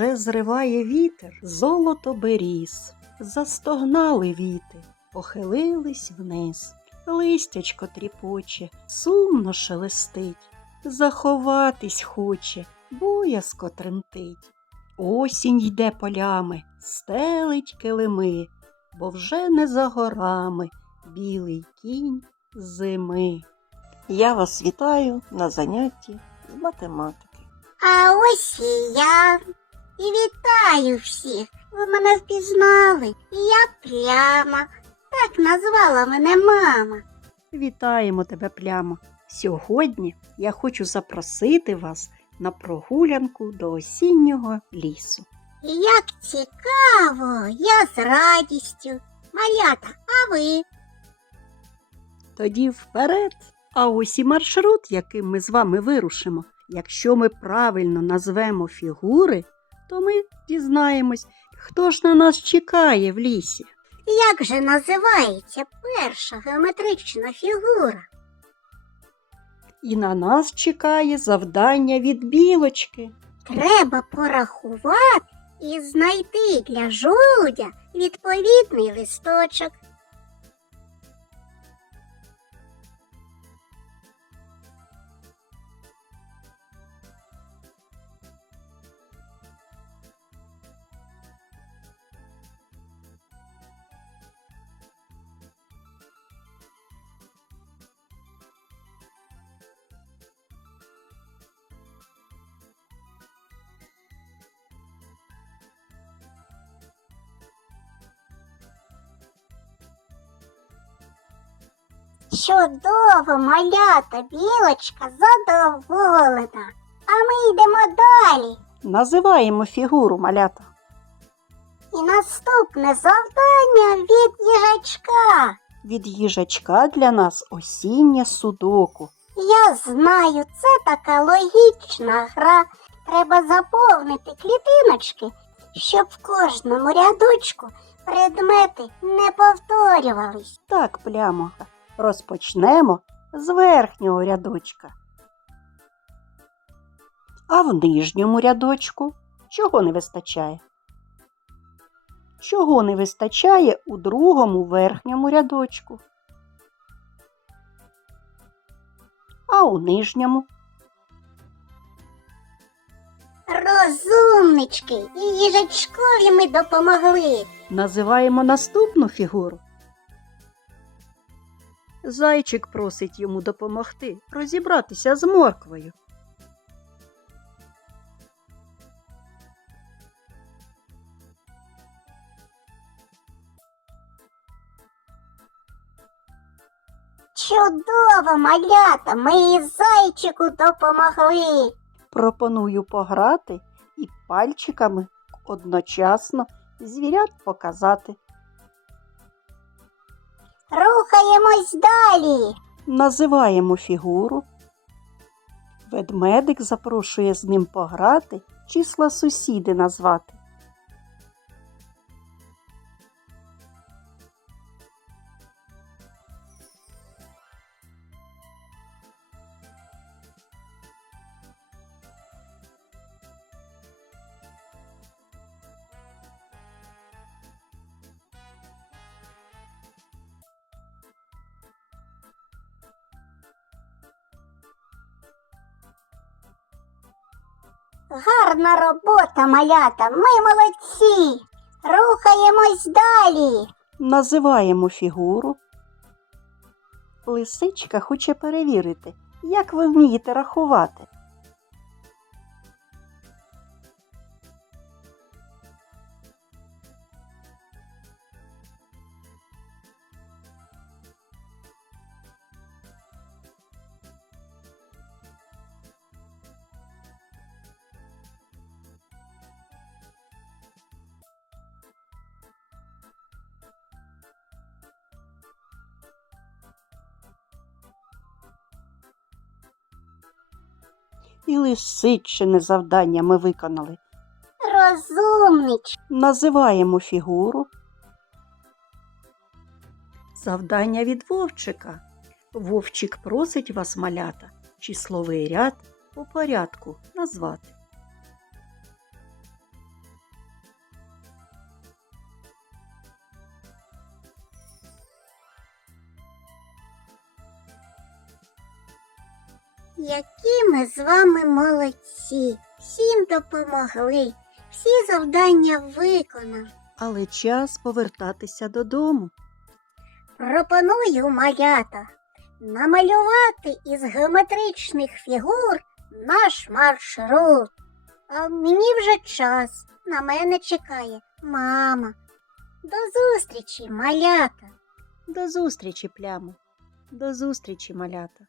вже зриває вітер, золото беріз. Застогнали віти, похилились вниз. Листячко тріпоче, сумно шелестить, заховатись хоче, боязко тремтить. Осінь йде полями, стелить килими, бо вже не за горами білий кінь зими. Я вас вітаю на занятті з математики. А ось і я. І вітаю всіх. Ви мене впізнали. Я пляма. Так назвала мене мама. Вітаємо тебе, пляма. Сьогодні я хочу запросити вас на прогулянку до осіннього лісу. Як цікаво, я з радістю. Малята, а ви? Тоді вперед. А ось і маршрут, яким ми з вами вирушимо. Якщо ми правильно назвемо фігури, то ми дізнаємось, хто ж на нас чекає в лісі. Як же називається перша геометрична фігура? І на нас чекає завдання від білочки. Треба порахувати і знайти для жолудя відповідний листочок. Чудово, малята, білочка задоволена. А ми йдемо далі. Називаємо фігуру малята. І наступне завдання від їжачка. Від їжачка для нас осіннє судоку. Я знаю, це така логічна гра. Треба заповнити клітиночки, щоб в кожному рядочку предмети не повторювались. Так, плямо, розпочнемо з верхнього рядочка. А в нижньому рядочку чого не вистачає? Чого не вистачає у другому верхньому рядочку? А у нижньому Розумнички, і їжачкові ми допомогли. називаємо наступну фігуру. Зайчик просить йому допомогти розібратися з морквою. Чудово, малята, ми і зайчику допомогли. Пропоную пограти і пальчиками одночасно звірят показати. Рухаємось далі. Називаємо фігуру. Ведмедик запрошує з ним пограти, числа сусіди назвати. Гарна робота, малята, ми молодці. Рухаємось далі. Називаємо фігуру. Лисичка хоче перевірити, як ви вмієте рахувати. І лисичине завдання ми виконали. Розумнич. Називаємо фігуру. Завдання від вовчика. Вовчик просить вас малята числовий ряд по порядку назвати. Які ми з вами молодці. Всім допомогли, всі завдання виконав. Але час повертатися додому. Пропоную малята намалювати із геометричних фігур наш маршрут. А мені вже час. На мене чекає мама. До зустрічі, малята. До зустрічі, плямо. До зустрічі, малята.